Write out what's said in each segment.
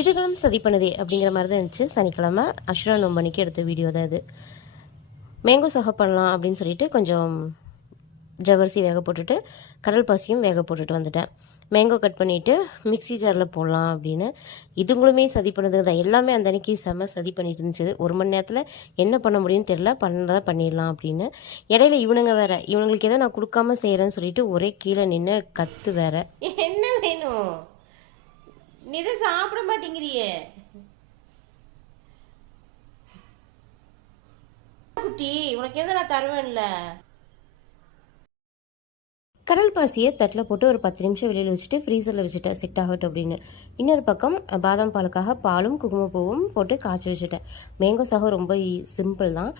இதுகளும் சதி பண்ணுதே அப்படிங்கிற மாதிரி தான் இருந்துச்சு. சனிக்கிழமை அஷ்ரா நோம்பணிக்கு எடுத்த வீடியோ தான் இது. மேங்கோ சஹா பண்ணலாம் அப்படின்னு சொல்லிட்டு கொஞ்சம் ஜவ்வரிசி வேக போட்டுட்டு கடல் பாசியும் வேக போட்டுட்டு வந்துட்டேன். மேங்கோ கட் பண்ணிவிட்டு மிக்ஸி ஜாரில் போடலாம் அப்படின்னு. இதுங்களுமே சதி பண்ணுது தான். எல்லாமே அந்த அன்றைக்கி செம்ம சதி பண்ணிட்டு இருந்துச்சு. 1 மணி நேரத்தில் என்ன பண்ண முடியும்னு தெரில, பண்ணதை பண்ணிடலாம் அப்படின்னு. இடையில இவனுங்க வேறு, இவங்களுக்கு எதோ நான் கொடுக்காம செய்கிறேன்னு சொல்லிட்டு ஒரே கீழே நின்று கற்று வேறு. என்ன வேணும், நீ இதை சாப்பிட மாட்டேங்கிறியே குட்டி, உனக்கு எதை நான் தருவேன்ல. கடல் பாசியை தட்டில் போட்டு ஒரு 10 நிமிஷம் வெளியில் வச்சுட்டு ஃப்ரீசரில் வச்சுட்டேன் செட் ஆகட்டும் அப்படின்னு. இன்னொரு பக்கம் பாதாம் பாலுக்காக பாலும் குங்குமப்பூவும் போட்டு காய்ச்சி வச்சுட்டேன். மேங்கோ சஹா ரொம்ப சிம்பிள் தான்.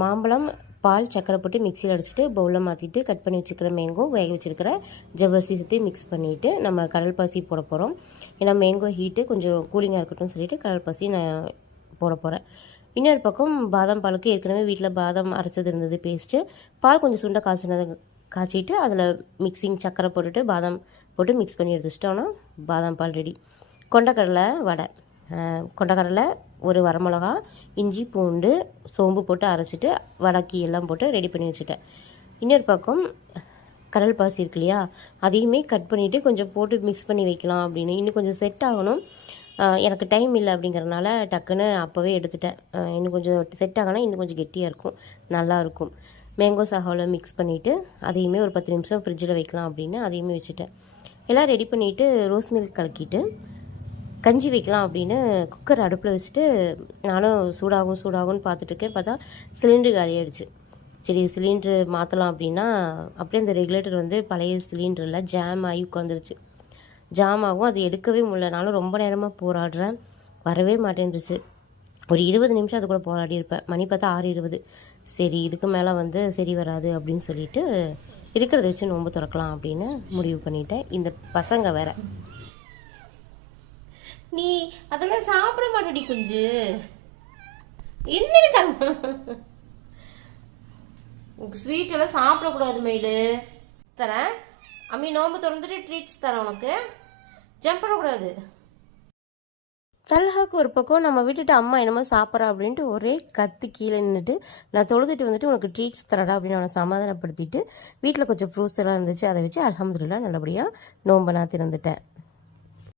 மாம்பழம், பால், சக்கரை போட்டு மிக்சியில் அடிச்சுட்டு பவுலில் மாற்றிட்டு கட் பண்ணி வச்சுக்கிற மேங்கோ, வேக வச்சுருக்கிற ஜவ்வரிசி சேர்த்து மிக்ஸ் பண்ணிவிட்டு நம்ம கடல் பாசி போட போகிறோம். ஏன்னா மேங்கோ ஹீட்டு கொஞ்சம் கூலிங்காக இருக்கட்டும்னு சொல்லிட்டு கடல் பாசி நான் போட போகிறேன். இன்னொரு பக்கம் பாதாம் பாலுக்கு ஏற்கனவே வீட்டில் பாதாம் அரைச்சது இருந்தது பேஸ்ட்டு. பால் கொஞ்சம் சுண்டை காய்ச்சிட்டு அதில் மிக்சிங் சக்கரை போட்டுட்டு பாதாம் போட்டு மிக்ஸ் பண்ணி எடுத்துச்சிட்டோன்னா பாதாம் பால் ரெடி. கொண்டக்கடலை வடை, கொண்டக்கடலை, ஒரு வரமிளகா, இஞ்சி, பூண்டு, சோம்பு போட்டு அரைச்சிட்டு வடக்கி எல்லாம் போட்டு ரெடி பண்ணி வச்சுட்டேன். இன்னொரு பக்கம் கடல் பாசி இருக்கு இல்லையா, அதையுமே கட் பண்ணிவிட்டு கொஞ்சம் போட்டு மிக்ஸ் பண்ணி வைக்கலாம் அப்படின்னு. இன்னும் கொஞ்சம் செட் ஆகணும், எனக்கு டைம் இல்லை அப்படிங்கிறனால டக்குன்னு அப்போவே எடுத்துட்டேன். இன்னும் கொஞ்சம் செட் ஆகணும், இன்னும் கொஞ்சம் கெட்டியாக இருக்கும், நல்லாயிருக்கும். மேங்கோ சஹாவில் மிக்ஸ் பண்ணிவிட்டு அதையுமே ஒரு 10 நிமிஷம் ஃப்ரிட்ஜில் வைக்கலாம் அப்படின்னு அதையுமே வச்சுட்டேன். எல்லாம் ரெடி பண்ணிவிட்டு ரோஸ் மில்க் கலக்கிட்டு கஞ்சி வைக்கலாம் அப்படின்னு குக்கர் அடுப்பில் வச்சுட்டு நானும் சூடாகும்னு பார்த்துட்டு இருக்கேன். பார்த்தா சிலிண்டர் காலியாகிடுச்சு. சரி சிலிண்ட்ரு மாற்றலாம் அப்படின்னா அப்படியே அந்த ரெகுலேட்டர் வந்து பழைய சிலிண்டரில் ஜாம் ஆகி உட்காந்துருச்சு. ஜாம் ஆகும், அது எடுக்கவே முடியல. நானும் ரொம்ப நேரமாக போராடுறேன், வரவே மாட்டேன்ருச்சு. ஒரு 20 நிமிஷம் அது கூட போராடி இருப்பேன். மணி பார்த்தா 6:20. சரி இதுக்கு மேலே வந்து சரி வராது அப்படின்னு சொல்லிட்டு இருக்கிறத வச்சு நோன்பு திறக்கலாம் அப்படின்னு முடிவு பண்ணிட்டேன். இந்த பசங்க வேற, நீ அதெல்லாம் சாப்பிட மாட்டேடி குஞ்சு, என்னடி தங்க ஸ்வீட் எல்லாம் சாப்பிடக்கூடாது மயிலு. தரேன் அம்மி, நோன்பு திறந்துட்டு ட்ரீட்ஸ் தரேன் உனக்கு, ஜம்ப் பண்ணக்கூடாது. தல்ஹாக்கு ஒரு பக்கம் நம்ம விட்டுட்டு அம்மா என்னமோ சாப்பிட்றா அப்படின்ட்டு ஒரே கத்து கீழே நின்றுட்டு நான் தொழுதுட்டு வந்துட்டு உனக்கு ட்ரீட்ஸ் தரடா அப்படின்னு அவனை சமாதானப்படுத்திட்டு வீட்டில் கொஞ்சம் ஃப்ரூட்ஸ் எல்லாம் இருந்துச்சு, அதை வச்சு அல்ஹம்துலில்லாஹ் நல்லபடியாக நோன்பை நான் திறந்துட்டேன்.